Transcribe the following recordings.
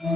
मैं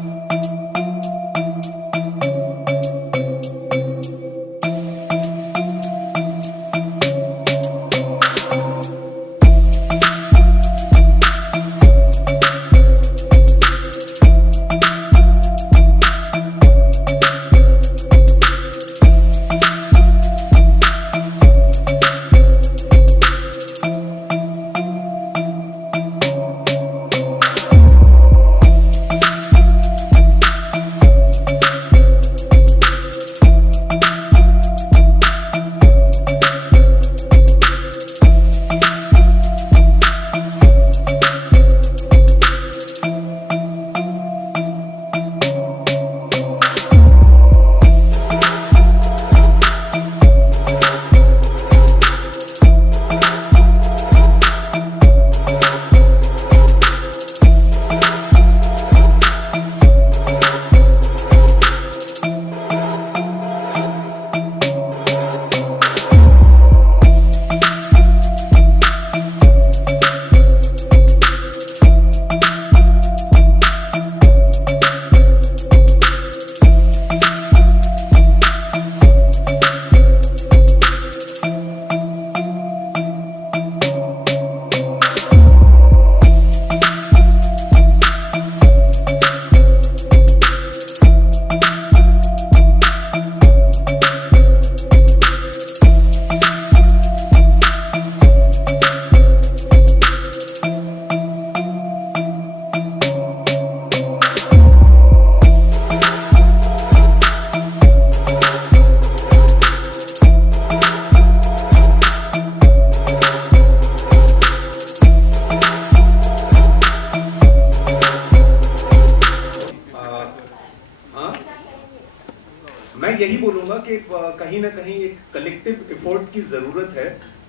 यही बोलूंगा कि कहीं ना कहीं एक कलेक्टिव एफर्ट की जरूरत है,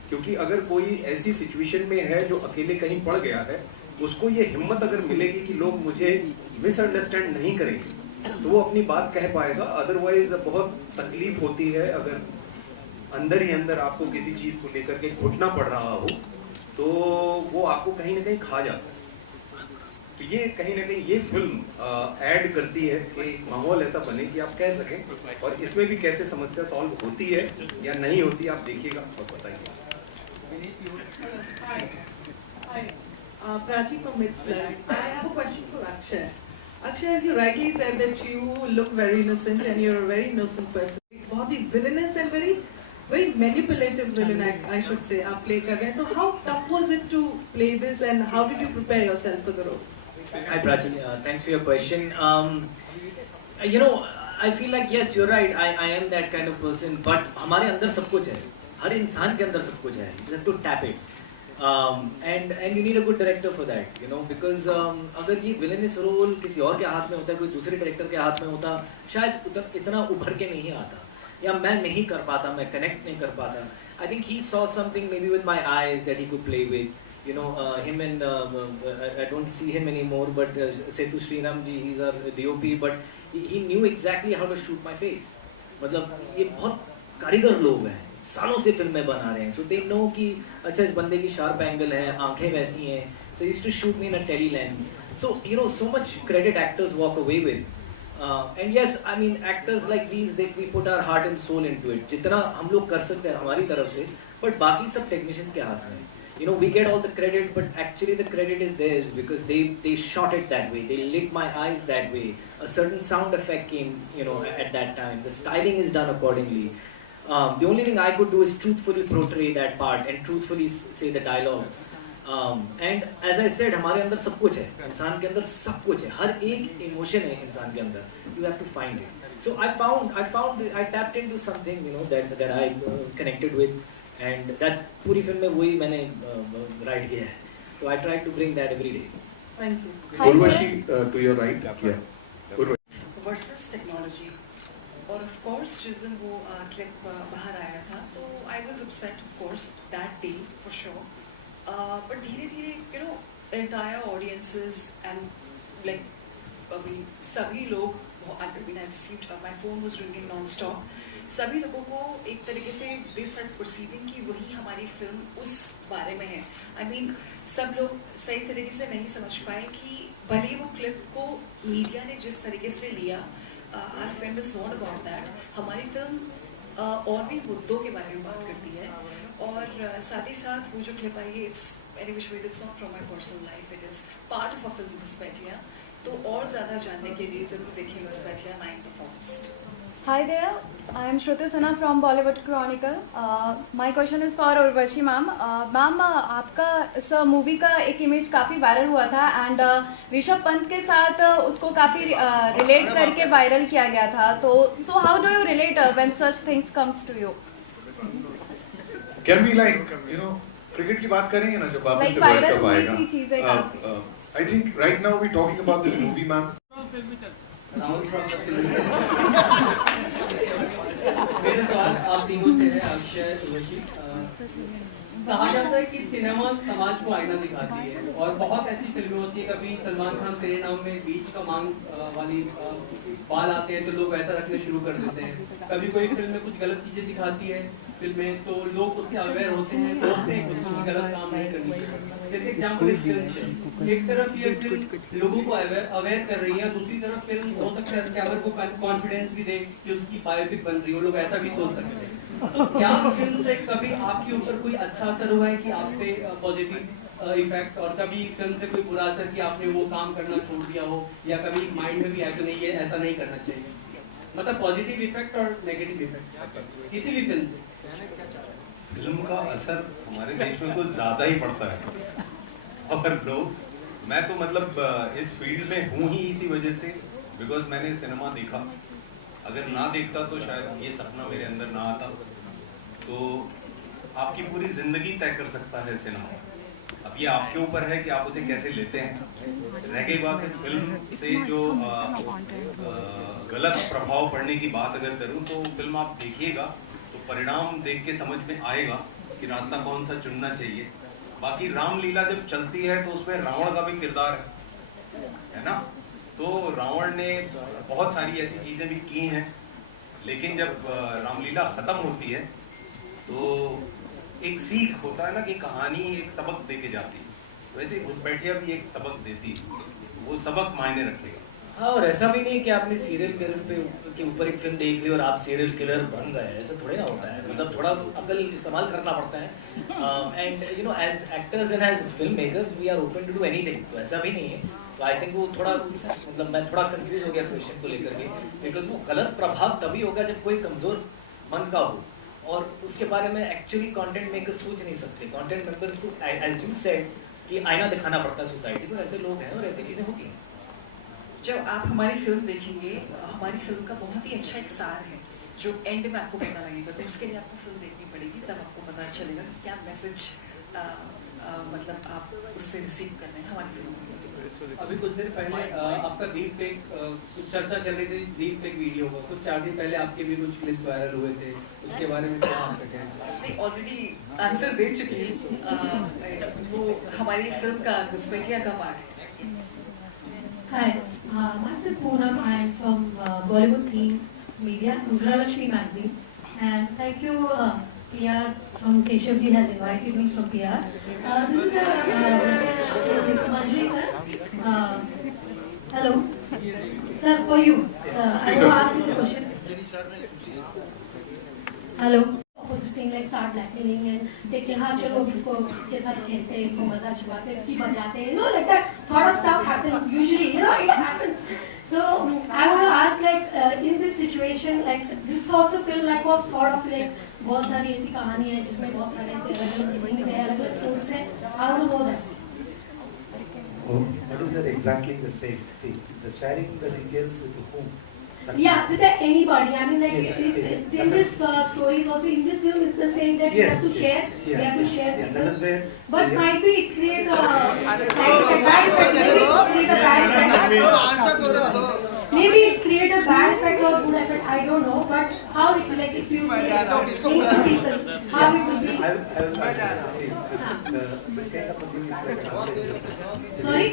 क्योंकि अगर कोई ऐसी सिचुएशन में है जो अकेले कहीं पड़ गया है, उसको ये हिम्मत अगर मिलेगी कि लोग मुझे मिसअंडरस्टैंड नहीं करेंगे तो वो अपनी बात कह पाएगा। अदरवाइज बहुत तकलीफ होती है अगर अंदर ही अंदर आपको किसी चीज को लेकर के घुटना पड़ रहा हो, तो वो आपको कहीं ना कहीं खा जाता है। तो ये कहीं ना कहीं ये फिल्म ऐड करती है कि माहौल ऐसा बने कि आप कह सकें, और इसमें भी कैसे समस्या सॉल्व होती है या नहीं होती आप देखिएगा और बताइए। Prachi from Midsland. I have a question for Akshay. Akshay, as you rightly said that you look very innocent and you're a very innocent person. बहुत ही villainous and very manipulative villain I should say आप play कर रहे हैं. So how tough was it to play this and how did you prepare yourself for the role? Hi Prachi, thanks for your question. You know, I feel like yes, you're right. I am that kind of person. But हमारे अंदर सब कुछ है. हर इंसान के अंदर सब कुछ है. You have to tap it. And you need a good director for that. You know, because अगर ये villainous role किसी और के हाथ में होता है, कोई दूसरे director के हाथ में होता, शायद इतना उभर के नहीं आता. या मैं नहीं कर पाता, मैं connect नहीं कर पाता. I think he saw something maybe with my eyes that he could play with. You know, him and I don't see him anymore, but Setu Sriram ji, he's our DOP, but he knew exactly how to shoot my face. मतलब ये बहुत कारीगर लोग हैं, सालों से फिल्में बना रहे हैं, so they know कि अच्छा इस बंदे की sharp angle है, आंखें वैसी हैं, so he used to shoot me in a tele lens. So you know, so much credit actors walk away with. And yes, I mean actors like these, we put our heart and soul into it. जितना हम लोग कर सकते हैं हमारी तरफ से, but बाकी सब technicians के हाथ में. You know, we get all the credit, but actually the credit is theirs because they shot it that way. They lit my eyes that way. A certain sound effect came, you know, at that time. The styling is done accordingly. The only thing I could do is truthfully portray that part and truthfully say the dialogues. And as I said, हमारे अंदर सब कुछ है. इंसान के अंदर सब कुछ है. हर एक emotion है इंसान के अंदर. You have to find it. So I tapped into something, you know, that I connected with. And that's पूरी फिल्म में वही मैंने write किया है. So I try to bring that every day. Thank you. Urvashi, to your right. Yeah. Versus technology. और of course जिस दिन वो clip बाहर आया था, तो I was upset of course that day for sure. But धीरे-धीरे you know entire audiences and like अभी सभी लोग my phone was ringing non stop. सभी लोगों को एक तरीके से दे स्टार्ट परसीविंग कि वही हमारी फिल्म उस बारे में है. आई मीन सब लोग सही तरीके से नहीं समझ पाए कि भले वो क्लिप को मीडिया ने जिस तरीके से लिया, our friend is not about that. हमारी फिल्म और भी मुद्दों के बारे में बात करती है, और साथ ही साथ वो जो क्लिप आई है, it's any which way, it's not from my personal life, it is part of a film Ghuspaithiya. तो और ज्यादा जानने के लिए जरूर देखिए घुसपैठिया 9th of August. Hi there, I am Shruti Sinha from Bollywood Chronicle. My question is for Urvashi ma'am. Ma'am, आपका इस मूवी का एक इमेज काफ़ी वायरल हुआ था एंड ऋषभ पंत के साथ उसको काफ़ी रिलेट करके वायरल किया गया था. तो so how do you relate when such things comes to you? Can we cricket की बात करेंगे ना जब वापस से वर्ल्ड कप आएगा. I think right now we're talking about this movie, ma'am. मेरे सवाल आप तीनों से है, अक्षय, उर्वशी. कहा जाता है कि सिनेमा समाज को आईना दिखाती है, और बहुत ऐसी फिल्में होती है, कभी सलमान खान तेरे नाम में बीच का मांग वाली बाल आते हैं तो लोग ऐसा रखने शुरू कर देते हैं. कभी कोई फिल्म में कुछ गलत चीजें दिखाती है फिल्में, तो लोग उससे अवेयर होते हैं, तो होते हैं कुछ गलत काम नहीं करनी चाहिए. जैसे एग्जाम्पल इस फिल्म से, एक तरफ ये फिल्म लोगों को अवेयर कर रही है, दूसरी तरफ फिल्म हो सकता है स्कैमर को कॉन्फिडेंस भी दे कि उसकी बायोपिक बन रही है. लोग ऐसा भी सोच सकते हैं. तो क्या फिल्म से कभी आपके ऊपर कोई अच्छा असर हुआ है कि आप पे पॉजिटिव इफेक्ट, और कभी फिल्म से कोई बुरा असर कि आपने वो काम करना छोड़ दिया हो, या कभी माइंड में भी आया कि नहीं ये ऐसा नहीं करना चाहिए? मतलब पॉजिटिव इफेक्ट और नेगेटिव इफेक्ट किसी भी फिल्म से. फिल्म का असर हमारे देश में कुछ ज्यादा ही पड़ता है, और लोग, मैं तो मतलब इस फील्ड में हूँ ही इसी वजह से, बिकॉज मैंने सिनेमा देखा. अगर ना देखता तो शायद ये सपना मेरे अंदर ना आता. तो आपकी पूरी जिंदगी तय कर सकता है सिनेमा. अब ये आपके ऊपर है कि आप उसे कैसे लेते हैं. रह गई बात इस फिल्म से जो गलत प्रभाव पड़ने की बात अगर करूं, तो फिल्म आप देखिएगा तो परिणाम देख के समझ में आएगा कि रास्ता कौन सा चुनना चाहिए. बाकी रामलीला जब चलती है तो उसमें रावण का भी किरदार है ना. तो रावण ने बहुत सारी ऐसी चीजें भी की हैं, लेकिन जब रामलीला खत्म होती है तो एक सीख होता है ना कि कहानी एक सबक दे के जाती है. वैसे घुसपैठिया भी एक सबक देती है, वो सबक मायने रखेगा. हाँ, और ऐसा भी नहीं कि आपने सीरियल किलर के ऊपर एक फिल्म देख ली और आप सीरियल किलर बन गए, ऐसा थोड़े ना होता है. मतलब थोड़ा अकल इस्तेमाल करना पड़ता है. And you know, as actors and as film makers we are open to do anything. तो ऐसा भी नहीं है. तो आई थिंक वो थोड़ा, मतलब मैं थोड़ा कंफ्यूज हो गया क्वेश्चन को लेकर के, बिकॉज वो गलत प्रभाव तभी होगा जब कोई कमजोर मन का हो, और उसके बारे में एक्चुअली कंटेंट मेकर सोच नहीं सकते. कंटेंट मेकर्स को, एज यू सेड, कि आईना दिखाना पड़ता है सोसाइटी को. ऐसे लोग हैं और ऐसी चीजें होती हैं. जब आप हमारी फिल्म देखेंगे, हमारी फिल्म का बहुत ही अच्छा एक सार है जो एंड में आपको पता लगेगा. तो उसके लिए आपको फिल्म देखनी पड़ेगी, तब आपको पता चलेगा कि क्या मैसेज मतलब आप उससे रिसीव कर रहे हैं हमारी फिल्म में. अभी कुछ देर पहले आपका डीप फेक कुछ चर्चा चल रही थी, डीप फेक वीडियो को. कुछ 4 दिन पहले आपके भी कुछ क्लिप्स वायरल हुए थे, उसके बारे में क्या आपका कहना है? मैं ऑलरेडी आंसर दे चुकी हूँ. वो हमारी फिल्म का घुसपैठिया का पार्ट है. Hi, myself Poonam. I am from Bollywood Themes Media, Rudralakshmi magazine, and thank you, PR from Keshav ji has invited me from PR. This is Manjari sir. Hello, sir. For you, I will ask you the question. Hello. Opposite thing like start blackmailing and taking हाँ चलो इसको के साथ खेलते हैं, इसको मजा छुपाते हैं, इसकी बजाते हैं, like that sort of stuff happens usually, it happens. So I want to ask, like in this situation, like this also feel like what sort of like बहुत सारी ऐसी कहानी है जिसमें बहुत सारे ऐसे अलग-अलग things हैं, अलग-अलग stories हैं. I want to know that. What is that exactly the same? See, the sharing the details with whom? Yeah, to say anybody. I mean, like it's in this stories also in this film, it's the same that you have to share. You have to share people. But might be it create a bad effect. Maybe it create a bad effect or good effect. I don't know. But how it will, like if you people, how it will be. I will see. This kind of a thing is like Sorry.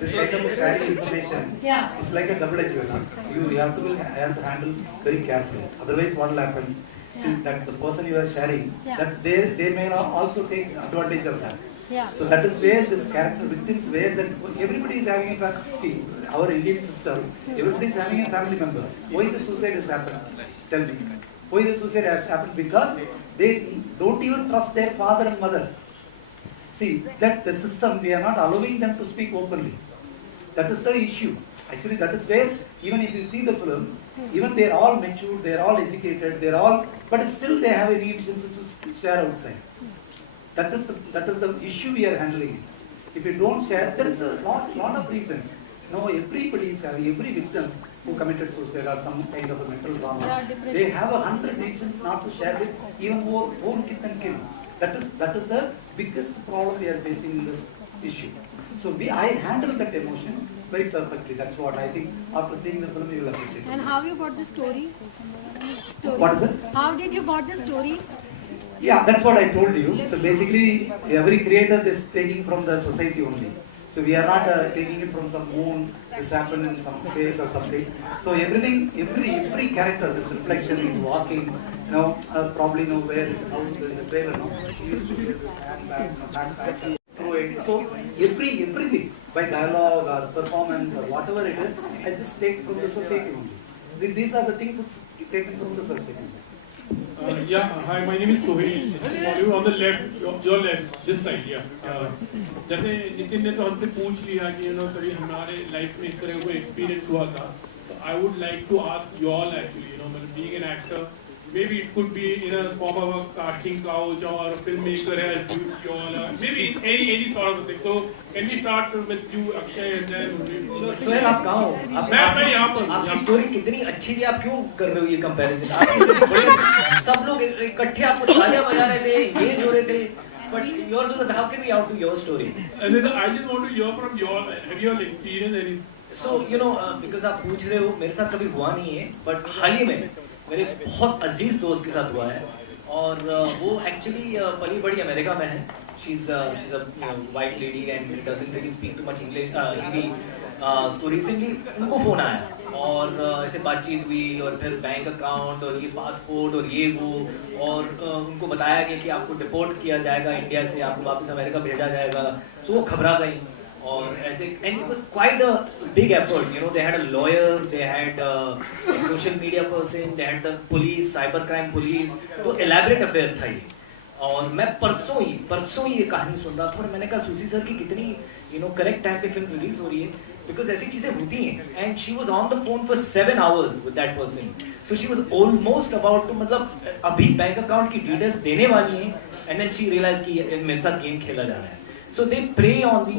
this kind of sharing information Yeah. is like a double-edged sword. You have to handle very carefully. Otherwise, what will happen? See, that the person you are sharing, that they may not also take advantage of that. Yeah. So that is where this character victims, where that everybody is having a see our Indian system, everybody is having a family member. Why the suicide has happened? Tell me. Why the suicide has happened? Because they don't even trust their father and mother. See, that the system, we are not allowing them to speak openly. That is the issue. Actually, that is where, even if you see the film, even they are all mature, they are all educated, they are all, but still they have a need to share outside. That is the issue we are handling. If you don't share, there is a lot of reasons. No, everybody is having, every victim who committed suicide or some kind of a mental trauma, they have 100 reasons not to share with even own kith and kin. That is the biggest problem we are facing in this issue. So I handle that emotion very perfectly. That's what I think. After seeing the film, you will appreciate it. And how you got the story? What is it? How did you got the story? Yeah, that's what I told you. So basically, every creator is taking from the society only. So we are not taking it from some moon, this happened in some space or something. So everything, every character, this reflection is walking, probably know where, how in the trailer, he used to wear this handbag, backpack, through it. So everything, by dialogue or performance or whatever it is, I just take from the society only. These are the things that's taken from the society. Hi, my name is Sohail. On the left, your left, this side, जैसे नितिन ने तो हमसे पूछ लिया कि कभी हमारे life में इस तरह कोई एक्सपीरियंस हुआ था, तो I would like to ask you all actually, being an actor, maybe it could be in a form of a casting couch or a filmmaker has viewed you all, maybe in any sort of thing. So can we start with you, Akshay, and then Sohail आप कहाँ हो? मैं यहाँ पर आपकी story कितनी अच्छी थी, आप क्यों कर रहे हो ये कंपैरिजन? सब लोग इकट्ठे आपको तालियां बजा रहे थे, ये जो रहे थे, but yours was how can we out to your story? And then I just want to hear from your have experience any. So because आप पूछ रहे हो, मेरे साथ कभी हुआ नहीं है, but हाल ही में मेरे बहुत अजीज दोस्त के साथ हुआ है, और वो एक्चुअली पली बड़ी अमेरिका में है. She's a white lady and doesn't really speak too much English, Hindi. तो रिसेंटली उनको फोन आया और ऐसे बातचीत हुई और फिर बैंक अकाउंट और ये पासपोर्ट और ये वो, और उनको बताया गया कि आपको डिपोर्ट किया जाएगा इंडिया से, आपको वापस अमेरिका भेजा जाएगा. सो वो घबरा गई और ऐसे, and it was quite a big effort. They had a lawyer, they had a social media person, they had the police, cyber crime police. तो एलैबोरेट अफेयर था ये. और मैं परसों ही ये कहानी सुन रहा था और मैंने कहा सुसी सर की कितनी करेक्ट टाइम पे फिल्म रिलीज हो रही है, बिकॉज ऐसी चीजें होती हैं. And she was on the phone for 7 hours with that person. So she was almost about to, मतलब अभी बैंक अकाउंट की डिटेल्स देने वाली हैं, एंड देन शी रियलाइज कि मेरे साथ गेम खेला जा रहा है. So they prey on the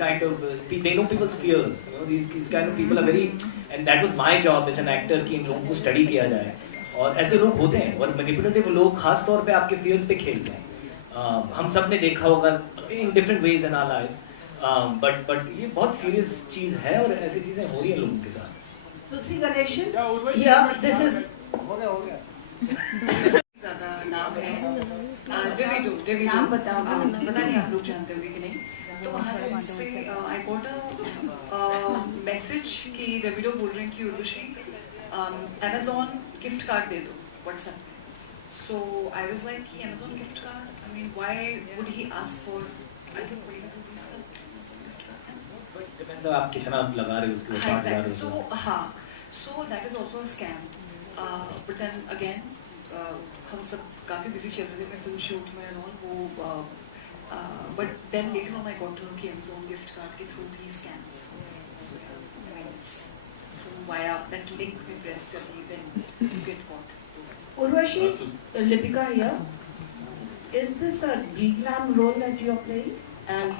kind of they know people's fears. These kind of people are very, and that was my job as an actor कि इन लोगों को स्टडी किया जाए. और ऐसे लोग होते हैं और मैनिपुलेटिव लोग खास तौर पे आपके फियर्स पे खेलते हैं. हम सब ने देखा होगा in different ways in our lives. But ये बहुत सीरियस चीज है और ऐसी चीजें हो रही हैं लोगों के साथ. Susi Ganeshan, this is ज्यादा नाम है डेविडो, पता नहीं आप लोग जानते होंगे कि नहीं. तो वहाँ से आई गॉट अ मैसेज कि डेविडो बोल रहे हैं कि उर्वशी Amazon gift card दे दो WhatsApp. So I was like कि Amazon gift card, I mean why would he ask for, I think what is that gift card? Depends आप कितना लगा रहे हो उसके ऊपर. Exactly. So that is also a scam. But then again हम सब काफी busy चल रहे थे, मैं film shoot में and all वो but then later on I got to know कि Amazon gift card के through these scams. So yeah, I mean it's via that link we press करके then you get caught. Urvashi, Lipika here. Is this a G-glam role that you are playing? As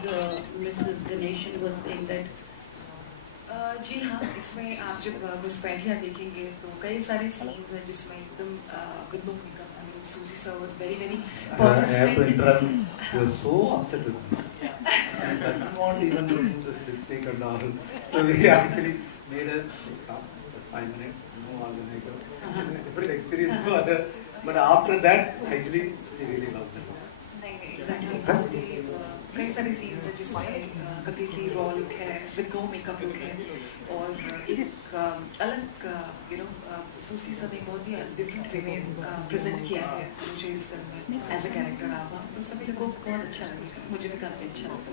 Mrs. Ganeshan was saying that. जी हाँ, इसमें आप जब घुसपैठियाँ देखेंगे तो कई सारे scenes हैं जिसमें एकदम good look makeup. I mean, Susie sir was very persistent. I have to interrupt. She was so upset with me. She doesn't want even to do this lipstick and all. So we actually made her come for 5 minutes, no all the makeup. Different experience for her. But after that, actually, she really loved it. Exactly कई सारे scenes हैं जिसमें completely raw look है with no makeup look है और एक अलग sushi सब एक बहुत ही डिफरेंट वे में प्रेजेंट किया है मुझे इस फिल्म में एज अ कैरेक्टर आवा तो सभी लोगों को बहुत अच्छा लगा मुझे भी काफी अच्छा लगा.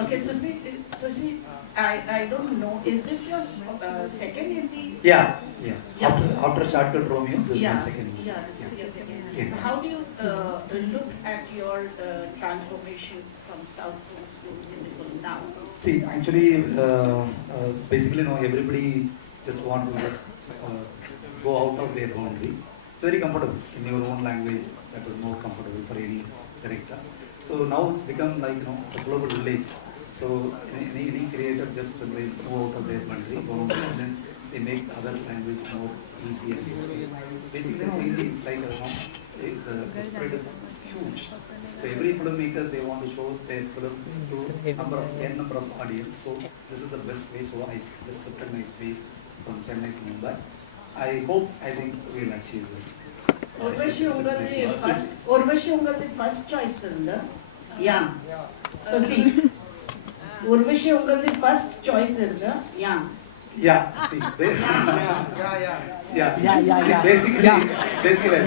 Okay, Sushi, I don't know. Is this your second in the? Yeah. After Shortcut Romeo, this is my second movie. Yeah, this is your second. Yeah. So how do you look at your transformation from South Coast to Typical now? See, actually, basically, no, everybody just want to go out of their boundary. It's very comfortable in your own language. That is more comfortable for any director. So now it's become like a global village. So any creator just they go out of their boundary, and then they make other language more easy and easy. Basically, Hindi is like the spread is huge. So every filmmaker they want to show their film to n number of audience. So this is the best way. So I just shifted my place from Chennai to Mumbai. I think we'll achieve this. Urvashi Ungal the first choice film, yeah. So see, Urvashi Ungal the first choice in the yeah. Yeah. See, basically,